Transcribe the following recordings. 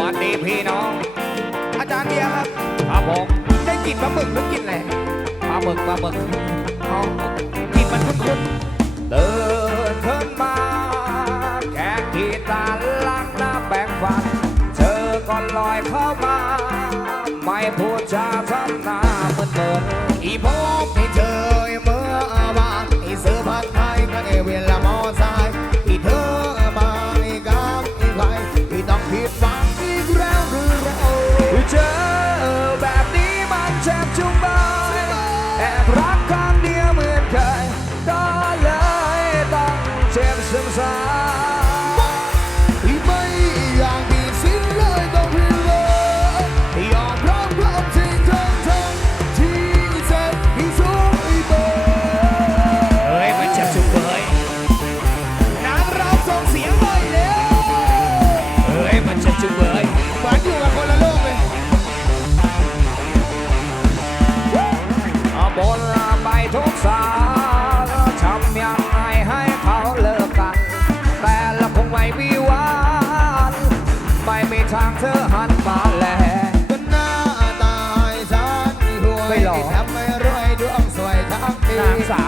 วัสดีพี่น้อง อาจารย์เบียร์ครับครับผมได้กลิ่นปลาหมึกหรือกินอะไรปลาหมึกปลาหมึกอ๋อกินมันคุ้นเดินขึ้นมาแค่กีตาร์ล้างหน้าแปรงฟัน เธอก็ลอยเข้ามา ไม่พูดจาทำหน้าเหมือนเดิมๆอีพบที่เจอเมื่อวานอีซื้อผัดไทยก็ในเวลามอไซค์อีเธอมาอี ทางเธอหันมาแลก็หน้าตายฉันรวยไม่หรอที่ทำให้รวยดวงสวยทั้งปีนางสาร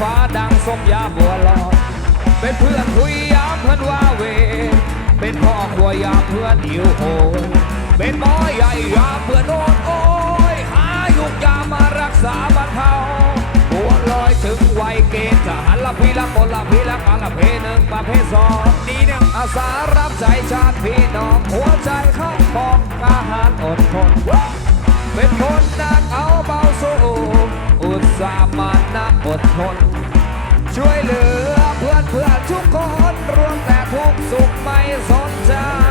ฟ้าดังสมยาบัวลอยเป็นเพื่อนคุยยามเพื่อนว่าเว เป็นพ่อครัวยามเพื่อนหิวโหยเป็นหมอใหญ่ยามเพื่อนโอนโอยหายุกยามมารักษาบรรเทาบัวลอยถึงวัยเกณฑ์ทหารละพีละคนละพีละกาละเพหนึ่งประเภทสองดีหนึ่งอาสารับใจชาติพี่น้องหัวใจเข้าปองกาหารอดทนเป็นคนนักเอาเบาสู้อุตสาห์มา นะอดทน ช่วยเหลือเพื่อนเพื่อนทุกคน รวมแต่ทุกสุขไม่สนใจ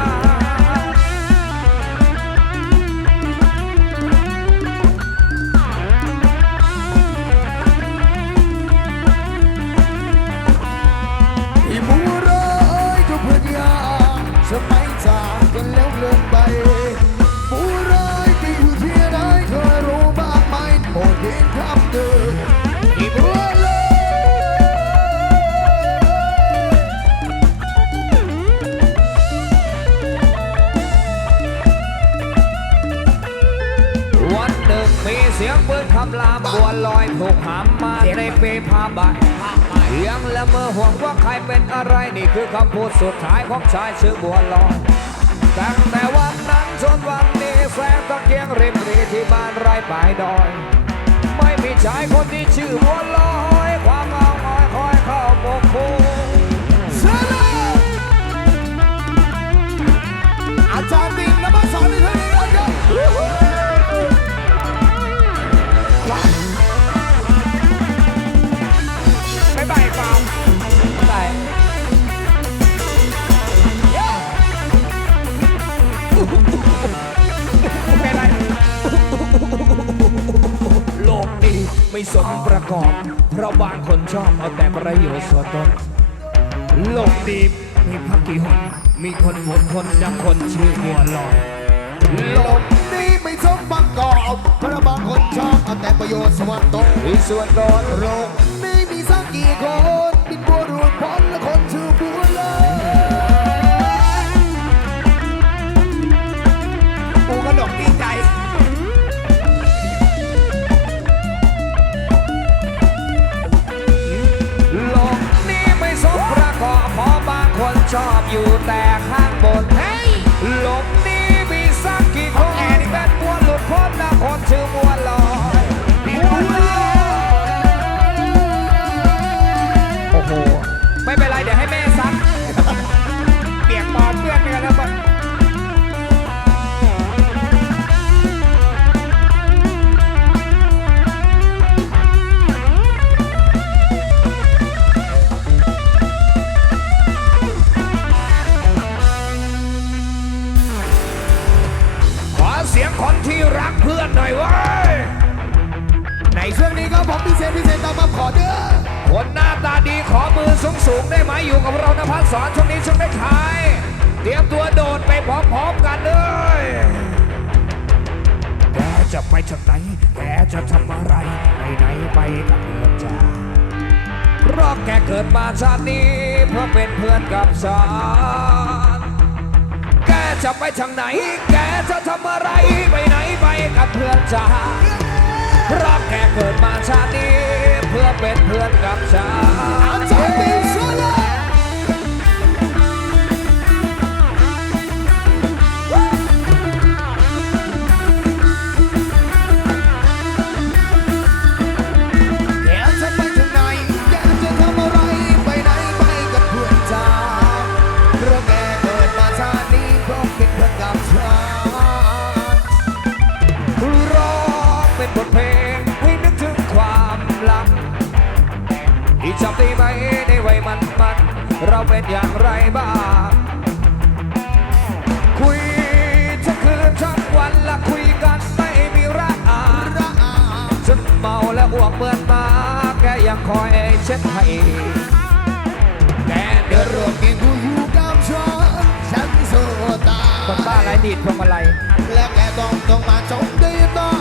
และเมื่อห่วงว่าใครเป็นอะไรนี่คือคำพูดสุดท้ายของชายชื่อบัวลอยตั้งแต่วันนั้นจนวันนี้แสงตะเกียงริมรีที่บ้านไร่ปลายดอย ไม่มีชายคนที่ชื่อบัวลอย ความเอางอยคอยเข้าปกคลุม ไม่สมประกอบ เพราะบางคนชอบเอาแต่ประโยชน์ส่วนตนโลกนี้มีพักกี่หนมีคนหมดคนดังคนชื่อบัวลอยโลกนี้ไม่สมบังกอบเพราะบางคนชอบเอาแต่ประโยชน์ส่วนตนมีส่วนตนโลกนี้มีสักกี่คน ชอบอยู่แต่ข้า เศษพิเศษตามมาขอเด้อคนหน้าตาดีขอมือสูงสูงได้ไหมอยู่กับเรานภัสสอนช่วงนี้ช่วงได้ขาย เตรียมตัวโดดไปพร้อมๆกันเลยแกจะไปจากไหนแกจะทำอะไรไปไหนไปกับเพื่อนจ้าเพราะแกเกิดมาชาตินี้เพื่อเป็นเพื่อนกับฉันแกจะไปทางไหน แกจะทำอะไรไปไหนไปกับเพื่อนจ้า เพราะแกเกิดมาชาตินี้ เพื่อเป็นเพื่อนกับฉันอาจารย์ดิงช่วยเลยแกจะไปถึงไหนแกจะทำอะไรไปไหนไปกับเพื่อนจ้าเราแกเกิดมาชาตินี้เพราะเป็นเพื่อนกับฉันร้องเป็นบทเพลง จำได้ไหมในวัยมันมันๆเราเป็นอย่างไรบ้าง คุยทั้งคืนทั้งวันและคุยกันไม่มีระอาระอาจนเมาและอ้วกเหมือนหมาแกยังคอยเช็ดให้แกเดิเดินนรรววมมกินกูอยู่กับฉันฉันโซตาคนบ้าไรดีดพวงมาลัยและแกต้องต้องมาจมดีตา